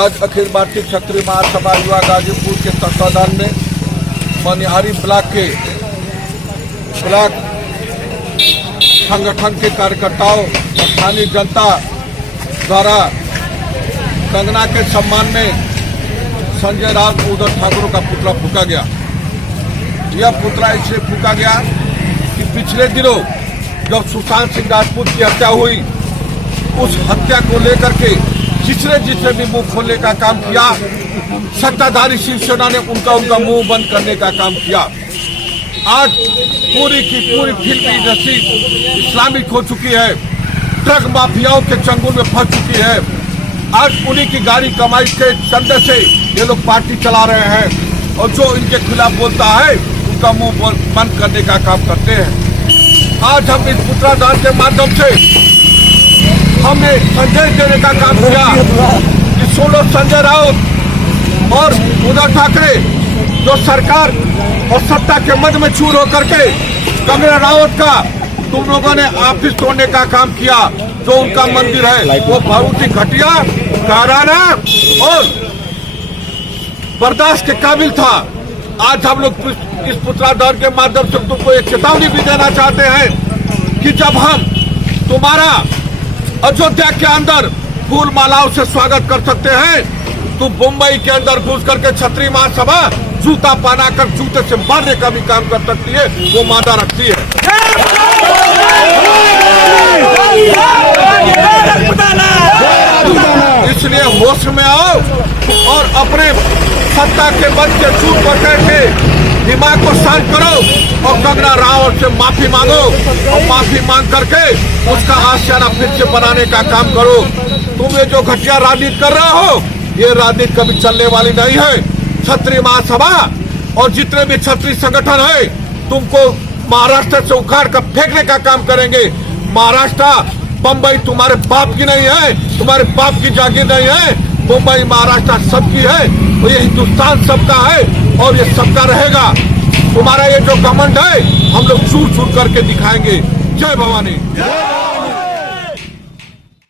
आज अखिल भारतीय क्षत्रिय महासभा युवा गाजीपुर के तत्वाधान में मनिहारी ब्लॉक के ब्लॉक संगठन के कार्यकर्ताओं और स्थानीय जनता द्वारा कंगना के सम्मान में संजय राउत उद्धव ठाकरे का पुतला फूंका गया। यह पुतला इसलिए फूंका गया कि पिछले दिनों जब सुशांत सिंह राजपूत की हत्या हुई, उस हत्या को लेकर के जिसने भी मुंह खोलने का काम किया, सत्ताधारी शिवसेना ने उनका मुंह बंद करने का काम किया। आज पूरी की पूरी फिल्मी इंडस्ट्री इस्लामिक हो चुकी है, ड्रग माफियाओं के चंगुल में फंस चुकी है। आज उन्हीं की गाड़ी कमाई के चंदे से ये लोग पार्टी चला रहे हैं और जो इनके खिलाफ बोलता है उनका मुंह बंद करने का काम करते हैं। आज हम इस पुतला दान के माध्यम से हमने संदेश देने का काम किया कि सोलो संजय राउत और उद्धव ठाकरे जो सरकार और सत्ता के मध्य में चूर होकर के कंगना राउत का तुम लोगों ने ऑफिस तोड़ने का काम किया। जो उनका मंदिर है वो बहुत ही घटिया, काराना और बर्दाश्त के काबिल था। आज हम लोग इस पुतला दौर के माध्यम से तुमको एक चेतावनी भी देना चाहते हैं कि जब हम तुम्हारा अयोध्या के अंदर फूल मालाओं से स्वागत कर सकते हैं, तो मुंबई के अंदर घुस करके क्षत्रिय महासभा जूता पहना कर जूते से मारने का भी काम कर सकती है, वो मादा रखती है। इसलिए होश में आओ और अपने सत्ता के बल के चूप पकड़ के दिमाग को शांत करो और कंगना राउत से माफी मांगो और माफी मांग करके उसका आशियाना फिर से बनाने का काम करो। तुम ये जो घटिया राजनीति कर रहे हो, ये राजनीति कभी चलने वाली नहीं है। क्षत्रिय महासभा और जितने भी क्षत्रिय संगठन है तुमको महाराष्ट्र से उखाड़ कर फेंकने का काम करेंगे। महाराष्ट्र बम्बई तुम्हारे बाप की नहीं है, तुम्हारे बाप की जागीर नहीं है। मुंबई महाराष्ट्र सबकी है, ये हिंदुस्तान सबका है और ये सबका रहेगा। तुम्हारा ये जो घमंड है हम लोग चूर चूर करके दिखाएंगे। जय भवानी।